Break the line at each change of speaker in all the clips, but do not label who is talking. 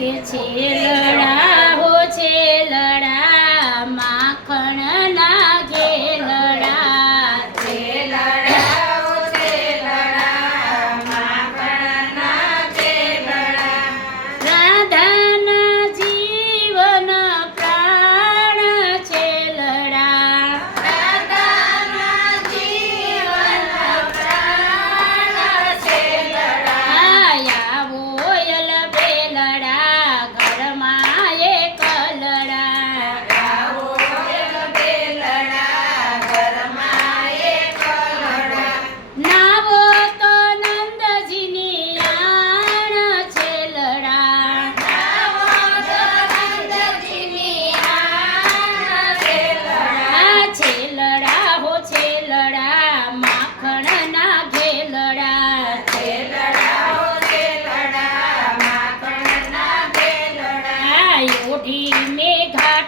કે છે લડાવો છે લડા માખણ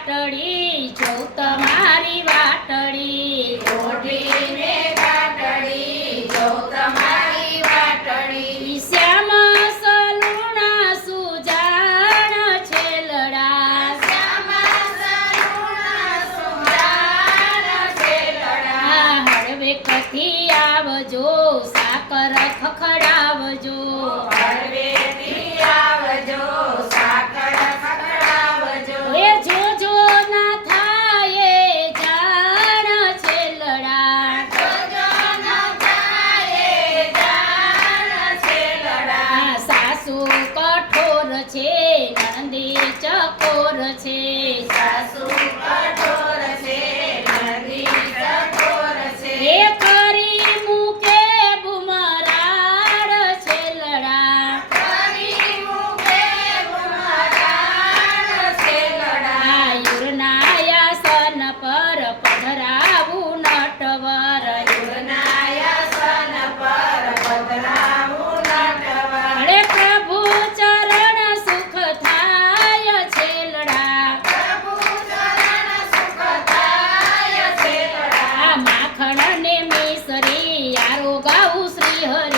વાટડી
જો તમારી
સલુણા સુજાણ છેલડા
શ્યામ
સલુણા આવજો સાકર दारोगाऊ
श्रीहरी.